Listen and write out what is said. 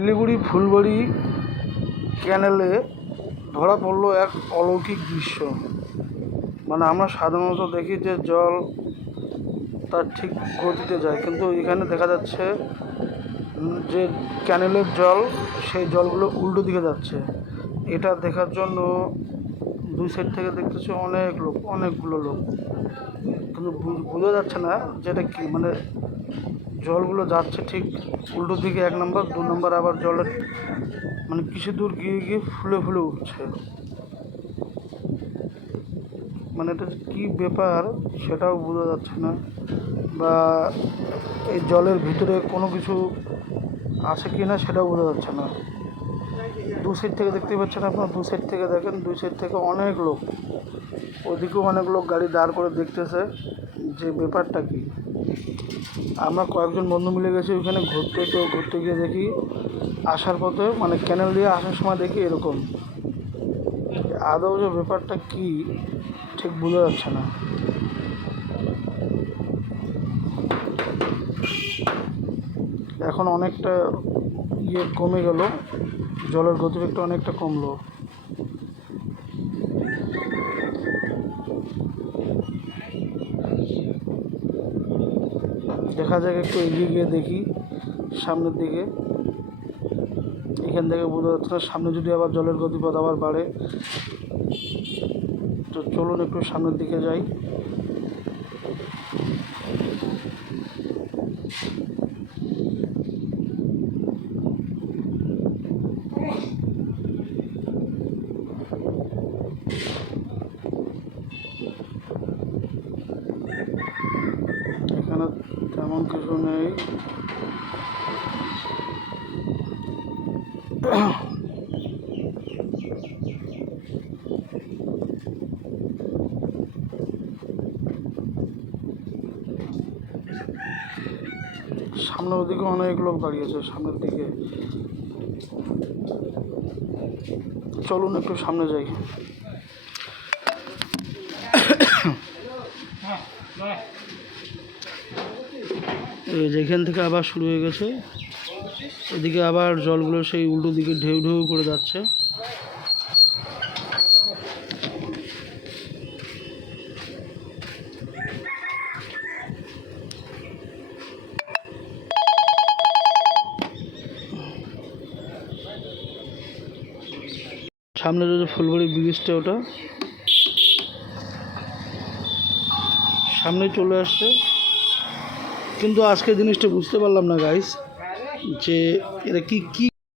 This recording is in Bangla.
শিলিগুড়ি ফুলবাড়ি ক্যানেলে ধরা পড়ল এক অলৌকিক দৃশ্য। মানে আমরা সাধারণত দেখি যে জল তার ঠিক গতিতে যায়, কিন্তু এখানে দেখা যাচ্ছে যে ক্যানেলের জল, সেই জলগুলো উল্টো দিকে যাচ্ছে। এটা দেখার জন্য দুই সাইড থেকে দেখতেছি অনেক লোক, অনেকগুলো লোক। কিন্তু বোঝা যাচ্ছে না যেটা কি মানে জলগুলো যাচ্ছে ঠিক উল্টো দিকে এক নম্বর, দু নম্বর আবার জলের মানে কিছু দূর গিয়ে গিয়ে ফুলে ফুলে উঠছে। মানে এটা কী ব্যাপার সেটাও বোঝা যাচ্ছে না। বা এই জলের ভিতরে কোনো কিছু আছে কি না সেটাও বোঝা যাচ্ছে না। দু সাইড থেকে দেখতে পাচ্ছেন আপনার, দু সাইড থেকে দেখেন, দুই সাইড থেকে অনেক লোক। ওদিকেও অনেক লোক গাড়ি দাঁড় করে দেখতেছে যে ব্যাপারটা কি। আমরা কয়েকজন বন্ধু মিলে গেছি ওইখানে ঘুরতে, তো ঘুরতে গিয়ে দেখি, আসার পথে মানে ক্যানেল দিয়ে আসার সময় দেখি এরকম। আদৌ যে ব্যাপারটা কি, ঠিক বোঝা যাচ্ছে না। এখন অনেকটা ইয়ে কমে গেল। জলের গতিবেগটা অনেকটা কমলো। দেখা যাক একটু এগিয়ে গিয়ে দেখি সামনের দিকে। এখান থেকে বোঝা যাচ্ছে না, সামনে যদি আবার জলের গতিপথ আবার বাড়ে, তো চলুন একটু সামনের দিকে যাই এখানে তেমন নেই সামনের ওদিকে অনেক লোক দাঁড়িয়েছে সামনের দিকে। চলুন একটু সামনে যাই। যেখান থেকে আবার শুরু হয়ে গেছে। এদিকে আবার জলগুলো সেই উল্টো দিকে ঢেউ ঢেউ করে যাচ্ছে। সামনে যে ফুলবাড়ি ব্রিজটা ওটা, সামনে চলে আসছে। কিন্তু আজকে জিনিসটা বুঝতে পারলাম না গাইস যে এটা কি কি